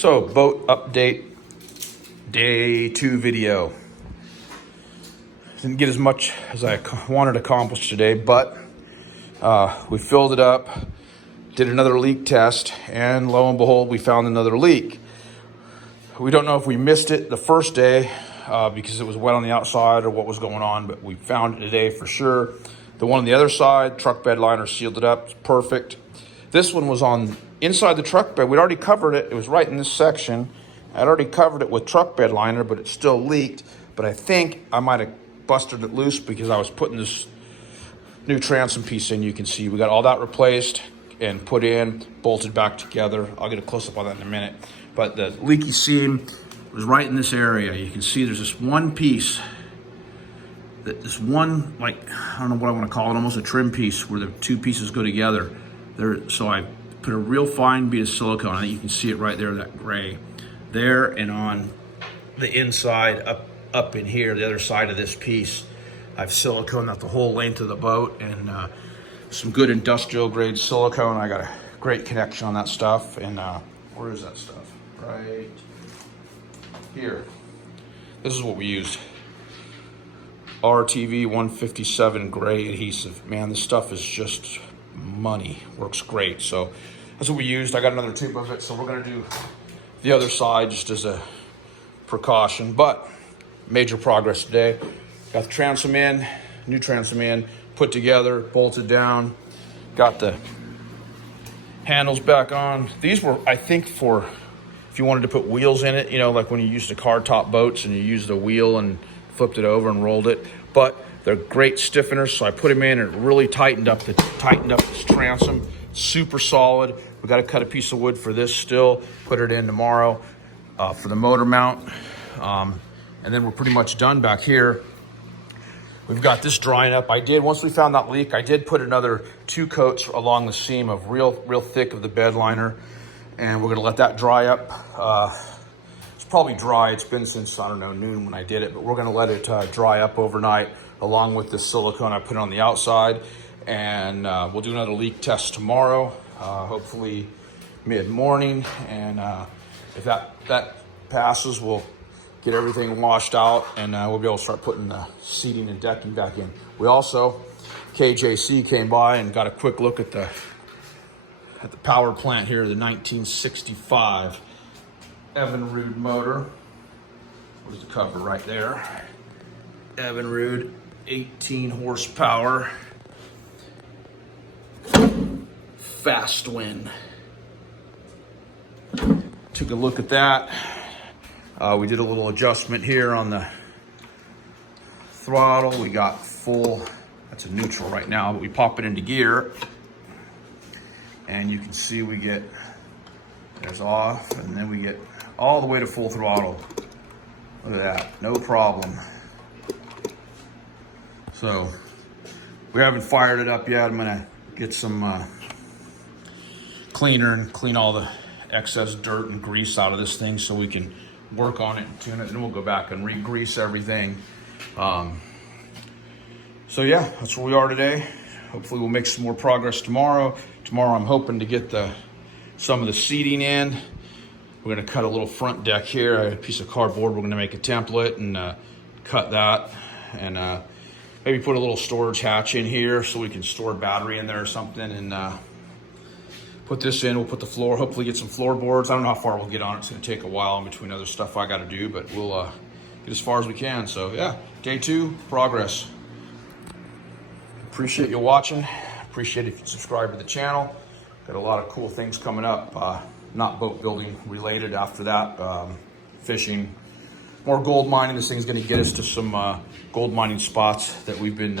So, boat update, day 2 video. Didn't get as much as I wanted to accomplish today, but we filled it up, did another leak test, and lo and behold, we found another leak. We don't know if we missed it the first day because it was wet on the outside or what was going on, but we found it today for sure. The one on the other side, truck bed liner sealed it up, it's perfect. This one was on inside the truck bed. We'd already covered it. It was right in this section. I'd already covered it with truck bed liner, but it still leaked. But I think I might have busted it loose because I was putting this new transom piece in. You can see we got all that replaced and put in, bolted back together. I'll get a close-up on that in a minute. But the leaky seam was right in this area. You can see there's this one piece, this one, like, I don't know what I want to call it, almost a trim piece where the two pieces go together. So I put a real fine bead of silicone. I think you can see it right there, that gray. There and on the inside, up in here, the other side of this piece, I've siliconed out the whole length of the boat, and some good industrial grade silicone. I got a great connection on that stuff. And where is that stuff? Right here. This is what we used. RTV 157 gray adhesive. Man, this stuff is just money. Works great. So that's what we used. I got another tube of it, so we're going to do the other side just as a precaution. But major progress today. Got the transom in, new transom in, put together, bolted down. Got the handles back on. These were, I think, for if you wanted to put wheels in it, you know, like when you used the car top boats and you used the wheel and flipped it over and rolled it. But they're great stiffeners, so I put them in and it really tightened up this transom. Super solid. We got to cut a piece of wood for this still, put it in tomorrow for the motor mount. And then we're pretty much done back here. We've got this drying up. Once we found that leak, I did put another 2 coats along the seam of real thick of the bed liner, and we're gonna let that dry up. It's probably dry. It's been since, I don't know, noon when I did it, but we're gonna let it dry up overnight along with the silicone I put on the outside. And we'll do another leak test tomorrow, hopefully mid-morning. And if that passes, we'll get everything washed out, and we'll be able to start putting the seating and decking back in. We also, KJC came by and got a quick look at the power plant here, the 1965 Evinrude motor. There's the cover right there. Evinrude, 18 horsepower, fast wind. Took a look at that. We did a little adjustment here on the throttle. We got full, that's a neutral right now, but we pop it into gear and you can see we get, there's off, and then we get all the way to full throttle. Look at that, no problem. So we haven't fired it up yet. I'm gonna get some cleaner and clean all the excess dirt and grease out of this thing so we can work on it and tune it, and then we'll go back and re-grease everything. So yeah, that's where we are today. Hopefully we'll make some more progress tomorrow. Tomorrow I'm hoping to get some of the seating in. We're gonna cut a little front deck here. I have a piece of cardboard. We're gonna make a template and cut that, and maybe put a little storage hatch in here so we can store a battery in there or something, and put this in. We'll put the floor, hopefully get some floorboards. I don't know how far we'll get on it. It's gonna take a while in between other stuff I gotta do, but we'll get as far as we can. So yeah, day 2, progress. Appreciate you watching. Appreciate if you subscribe to the channel. Got a lot of cool things coming up, not boat building related after that. Fishing, more gold mining. This thing's gonna get us to some gold mining spots that we've been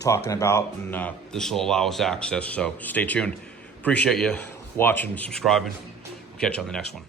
talking about, and this will allow us access, so stay tuned. Appreciate you watching and subscribing. We'll catch you on the next one.